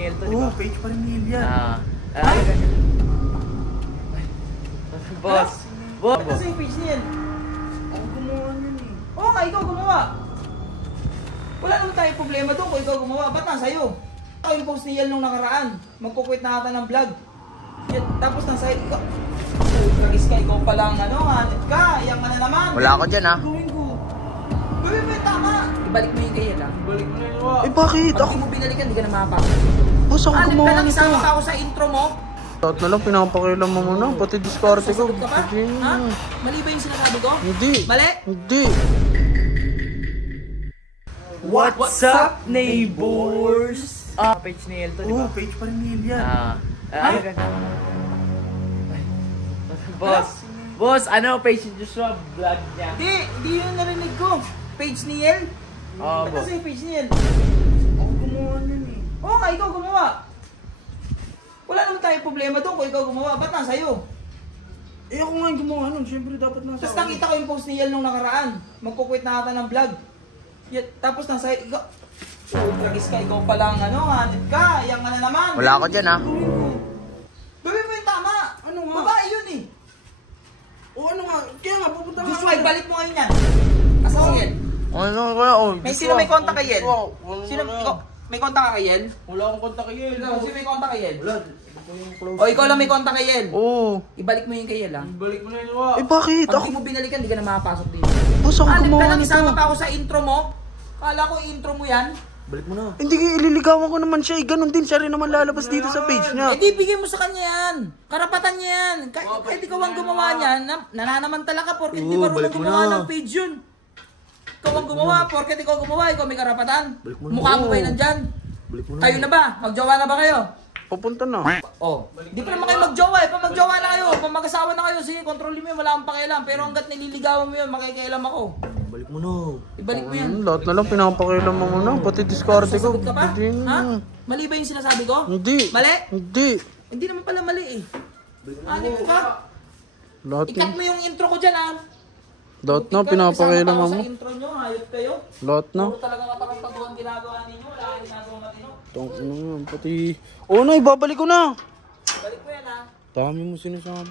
Neil to, di ba? Oo, page pa rin Neil yan. Boss. Boss. Kasi yung page niyan. Ako gumawa yun eh. Oo nga, ikaw gumawa. Wala naman tayong problema doon kung ikaw gumawa. Ba't nasa iyo? Ikaw yung post niya nung nakaraan. Magkukwit na ata ng vlog. Yan, tapos nasa ikaw. Tragis ka, ikaw palang ano, hanip ka. Yang na naman. Wala ako dyan, ha? Gawin ko. Gawin mo yung tama. Ibalik mo yung kaya lang. Balik mo na yun wa. Eh, bakit? Pag di mo binalikan, di ka na makapasok. Boss, ako Hanip ka gumawa lang, nito. isama ka ako sa intro mo. Lahat na lang, pinapakialam mo muna. Pati diskarte ko. Sasagot ka pa? Ha? Mali ba yung sinasabi ko? Hindi. Mali? Hindi. What's up, neighbors? Page Neil to, di Oo, ba? page pa rin Neil yan. Boss. Boss, ano page ni Joshua? Vlog niya. Hindi yun narinig ko. Page ni Yel? Oo, Ba't boss. kasi yung page ni Yel? Ako gumawa yun eh. Oo nga, ikaw gumawa. Wala naman tayong problema doon kung ikaw gumawa. Ba't nasa iyo? Eh ako nga yung gumawa nun. Siyempre dapat nasa Tapos nakita ko yung post ni Yel nung nakaraan. Magkukwit na ata ng vlog. Yan, tapos nasa iyo. Ikaw. Tragis ka, ikaw palang ano, hanip ka. Yang na naman. Wala ako dyan, ha? Gawin ko. Gawin mo yung tama. Ano nga? Babae yun eh. O ano nga? Kaya nga, pupunta nga. Joshua, ibalik mo ngayon yan. Asa si Yel? Ano kaya? Oh, Sino may kontak kay Yel? Wala Sino? na. Ikaw, may kontak ka kay Yel? Wala akong kontak kay Yel. Sino may kontak kay Yel? Wala. Ito yung close. O ikaw lang may kontak kay Yel. Oo. Ibalik mo yung kay Yel ha. Balik mo na yun wa. Eh, bakit? Pag Ako, di mo binalikan, di ka na makapasok dito. boss, ako Hanip ka gumawa lang, nito. isama pa ako sa intro mo. Kala ko intro mo yan. Balik mo na. Hindi, ililigawan ko naman siya. Ganon din siya rin naman lalabas dito sa page niya. Eh di bigay mo sa kanya yan. Karapatan niya yan. Kahit ikaw ang gumawa niyan, nananamantala ka porket di marunong balik mo gumawa na. ng page yun. Ikaw ang gumawa, porket ikaw gumawa, ikaw may karapatan. Balik mo na. Mukha mo ba yun nandyan? Balik mo na. Kayo na ba? Magjowa na ba kayo? Papunta na. Oh, di pa naman kayo magjowa eh. Pag magjowa na kayo, pag mag-asawa na kayo, sige, kontrolin mo yun, wala akong pakialam. Pero hanggat nililigawan mo yun, makikialam ako. Balik mo na. Ibalik mo yan. Lahat na lang, pinapakialam mo muna. Pati diskarte ko. Sasagot ka pa? Hindi. Ha? Mali ba yung sinasabi ko? Hindi. Mali? Hindi. Hindi naman pala mali eh. Hanip ka? Lahat Ikat mo yung intro ko dyan ha. Lahat na, pinapakialam Isama pa ako mo. sa intro nyo, hayop kayo. Lahat na. Puro talaga katakot-taguan ginagawa ninyo. Wala kang ginagawa matino. Tang ano nga, pati... Oh, no, ibabalik ko na. Balik mo yan ha. Dami mo sinasabi.